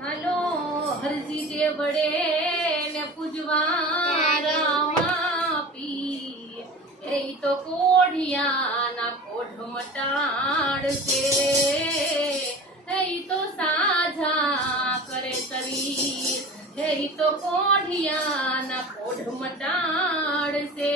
હાલો હરજી જે વડે ને પૂજવા રામા પી એ તો કોઢિયાના કોઢ મટાડશે એ તો સાજા કરે શરીર એ તો કોઢિયાના કોઢ મટાડશે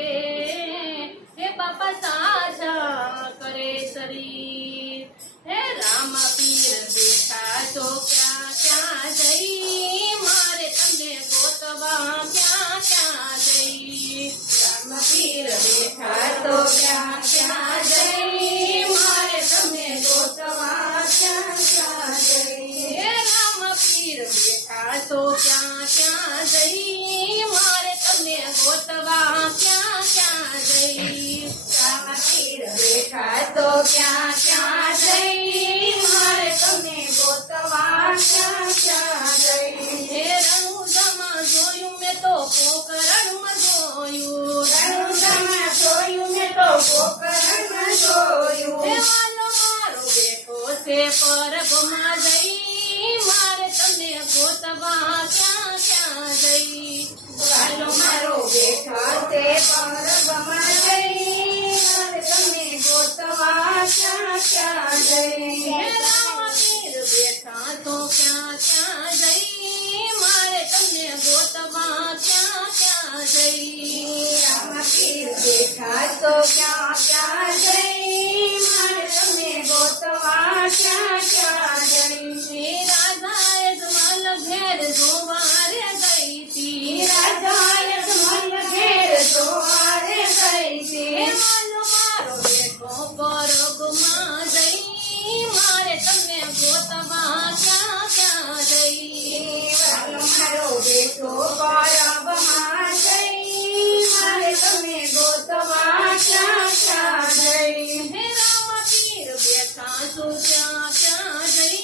હે બાપા સાજા કરે શરીર હે રામા પીર બેઠા તો ક્યાં ક્યાં જઈ મારે તમને ગોતવા ક્યાં ક્યાં જઈ રામા પીર બેઠા તો ક્યાં ક્યાં જઈ મારે તમને ગોતવા ક્યાં ક્યાં જઈ હે રામા પીર બેઠા તો ક્યાં ક્યાં જઈ મારે તમને ગોતવા ક્યાં ક્યાં જઈ રામા પીર બેઠા તો ક્યાં ક્યાં જઈ મારે તમને ગોતવા ક્યાં ક્યાં જઈ હે રણુજામાં જોયું મેં તો પોકરણમાં જોયું રણુજામાં જોયું મેં તો પોકરણમાં જોયું હે વાલો મારો બેઠો છે પરબમાં જઈ મારે તમને ગોતવા ક્યાં ક્યાં જઈ વાલો મારો બેઠો છે પરબમાં જઈ મારે તમને ગોતવા ક્યાં ક્યાં જઈ હે રામા પીર બેઠા તો ક્યાં ક્યાં જઈ મારે તમને ગોતવા ક્યાં ક્યાં જઈ રામા પીર બેઠા તો ક્યાં ક્યાં જઈ મારે તમને ગોતવા ક્યાં ક્યાં જઈ રાધાએ જમલ ઘેર જોવા રે ગઈ તી રાધાએ જમલ ઘેર જોવા રે ગઈ તી માનો મારો બેઠો પરબમાં જઈ મારે તમને ગોતવા ક્યાં ક્યાં જઈ વાલો મારો બેઠો પરબમાં જઈ મારે તમને ગોતવા ક્યાં ક્યાં જઈ હે રામા પીર બેઠા તું ક્યાં ક્યાં જઈ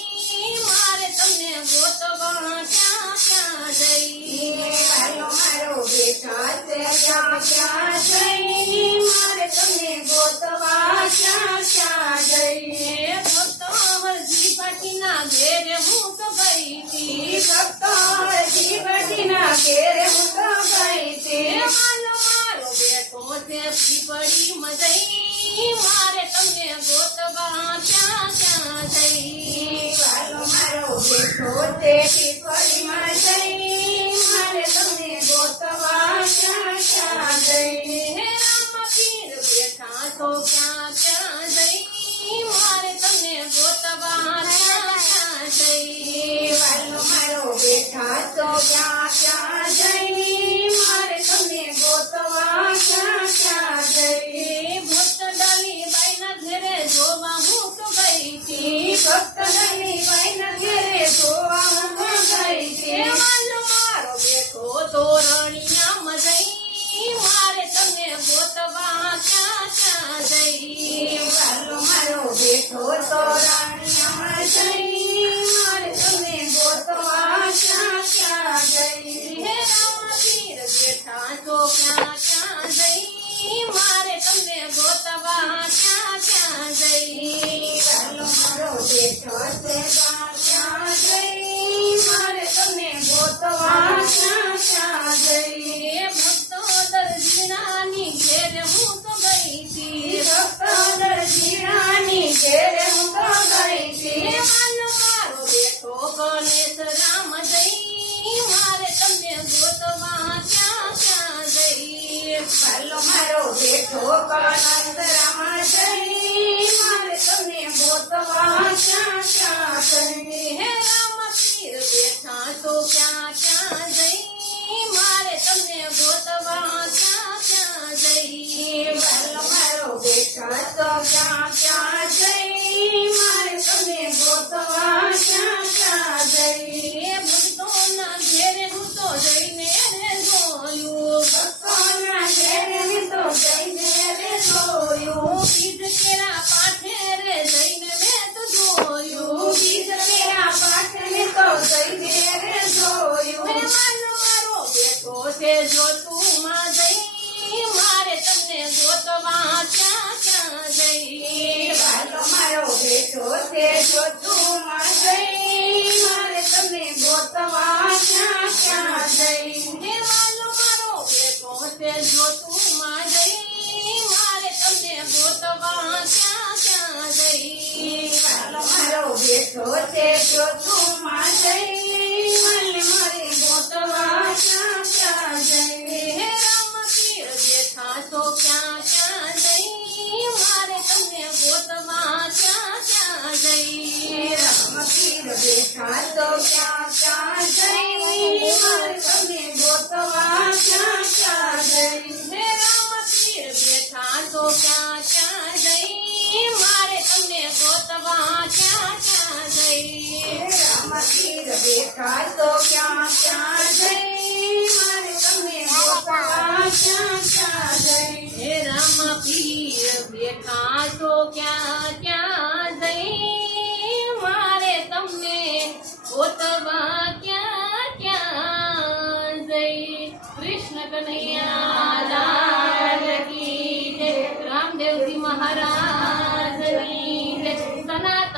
મારે તમને ગોતવા ક્યાં ક્યાં જઈ વાલો મારો બેઠા તે ક્યાં ક્યાં જઈ મારે તમને ગોતવા ક્યાં ક્યાં જઈ ભક્તો હરજી પાટીના ઘેરે હું તો ગઈ તી ભક્તો હરજી પાટીના ઘેરે હું તો ગઈ તી વાલો મારો બેઠો તે પીપળીમાં જઈ મારે તમને ગોતવા ક્યાં ક્યાં જઈ વાલો મારો બેઠો તે પીપળીમાં જઈ મારે તમને ગોતવા ક્યાં ક્યાં જઈ હે રામા પીર બેઠા તો ક્યાં ક્યાં જઈ મારે તમને ગોતવા ક્યાં ક્યાં જઈ વાલો મારો બેઠા તો ક્યાં ક્યાં જઈ મારે તમને ગોતવા ક્યાં ક્યાં જઈ ભક્ત ડલી બાઈના ઘેરે જોવા હું તો ગઈ તી ભક્ત ડલી બાઈના ઘેરે જોવા હું તો ગઈ તી વાલો મારો બેઠો તો રણિયામાં જઈ મારે તમને ગોતવા ક્યાં ક્યાં જઈ વાલો મારો બેઠો તો રણિયામાં જઈ મારે તમને ગોતવા ક્યાં ક્યાં જઈ હે રામા પીર બેઠા તો ક્યાં ક્યાં જઈ મારે તમને ગોતવા ક્યાં ક્યાં જઈ વાલો મારો બેઠો તે ક્યાં ક્યાં જઈ મારે તમને ગોતવા ક્યાં ક્યાં જઈ ભક્તો દરજીનાની ઘેરે હું તો ગઈ તી ભક્તો દરજીનાની ઘેરે હું તો ગઈ તી વાલો મારો બેઠો ગણેશ રામ જઈ મારે તમને ગોતવા ક્યાં ક્યાં જઈ વાલો મારો બેઠો ગણેશ રામ જઈ મારે તમને ગોતવા ક્યાં ક્યાં જઈ હે રામા પીર બેઠા તો ક્યાં ક્યાં જઈ મારે તમને ગોતવા ક્યાં ક્યાં જઈ વાલો મારો બેઠા તો ક્યાં ક્યાં જઈ મારે તમને ગોતવા ક્યાં ક્યાં જઈ ભક્તોના ઘેરે હું તો જઈને રે જોયું ભક્તોના ઘેરે હું તો જઈને રે જોયું બીજ કેરા પાઠે રે જઈને મેં તો જોયું બીજ કેરા છોતે ચોથુમાં જઈ મને મારી ગોતવા ક્યાં જઈ હે રામ પીર બેઠા તો ક્યાં ક્યાં જઈ મારે તમને ગોતવા ક્યાં જઈ રામપીર બેઠા તો ક્યાં જઈ મારે તમને ગોતવા ક્યાં જઈ હે રામ પીર બેઠા તો ક્યાં જઈ મારે તમને ગોતવા ક્યાં જઈ રામપીર બેઠા તો ક્યાં જઈ મારે તમને ગોતવા ક્યાં જઈ હે રામ પીર બેઠા તો ક્યાં જઈ મારે તમને ગોતવા ક્યાં જઈ કૃષ્ણ કનૈયા લાલ કી જય રામદેવજી મહારાજની જય સનાતન